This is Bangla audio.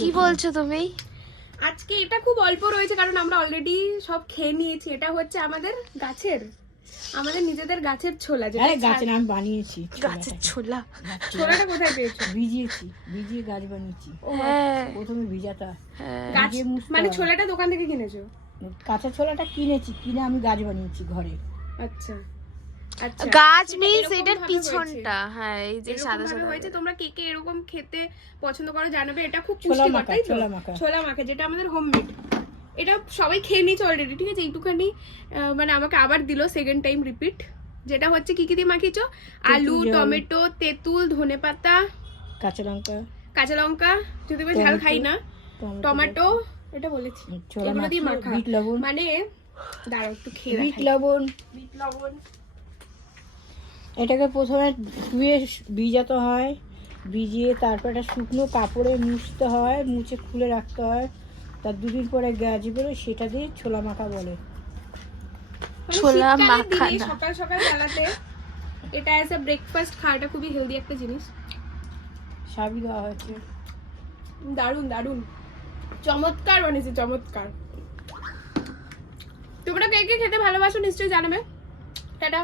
কি বলছো তুমি? আজকে এটা খুব অল্প রয়েছে কারণ আমরা অলরেডি সব খেয়ে নিয়েছি। এটা হচ্ছে আমাদের নিজেদের গাছের ছোলা, যেটা গাছের আমি বানিয়েছি। গাছের ছোলা। ছোলাটা কোথায় পেয়েছো? ভিজিয়ে গাছ বানিয়েছি। হ্যাঁ প্রথমে ভিজাতা গাছ মানে ছোলাটা দোকান থেকে কিনেছো? কাঁচা ছোলাটা কিনে আমি গাছ বানিয়েছি ঘরে। আচ্ছা আচ্ছা, গাছ মিন্স এরকম এটার ভাবে পিছনটা। হ্যাঁ, এই যে এরকম সাদা ভাবে সাদা হয়েছে। তোমরা কে কে এরকম খেতে পছন্দ করো জানাবে। এটা খুব ছোলা পুষ্টিকর, মাখা, তাই তো? ছোলা মাখা। ছোলা মাখা, যেটা আমাদের হোমমেড। এটা সবাই খেয়ে নিয়েছে অলরেডি, ঠিক আছে? এইটুখানি মানে আমাকে আবার দিল সেকেন্ড টাইম রিপিট। যেটা হচ্ছে কি কি দিয়ে মাখিয়েছো? আলু, টমেটো, তেঁতুল, ধনেপাতা, কাঁচা লঙ্কা যদি আমি ঝাল খাই না, টমেটো, এটা বলেছি, এগুলো দিয়ে মাখা। মানে দাঁড়াও একটু খেয়ে বিট লবণ। এটাকে প্রথমে ধুয়ে ভিজাতে হয়, ভিজিয়ে তারপর একটা শুকনো কাপড়ে মুছতে হয়, মুছে খুলে রাখতে হয়। তার দুদিন পরে গাছ বেরোয়, সেটা দিয়ে ছোলা মাখা বলে। ছোলা শীতকালের মাখা দিনে না। সকাল সকাল বেলাতে এটা অ্যাজ আ ব্রেকফাস্ট খাওয়াটা খুবই হেলদি একটা জিনিস। সাবি দেওয়া হয়েছে। দারুন দারুন, চমৎকার বানিয়েছে, চমৎকার। তোমরা কে কে খেতে ভালোবাসো নিশ্চয়ই জানাবে। টাটা।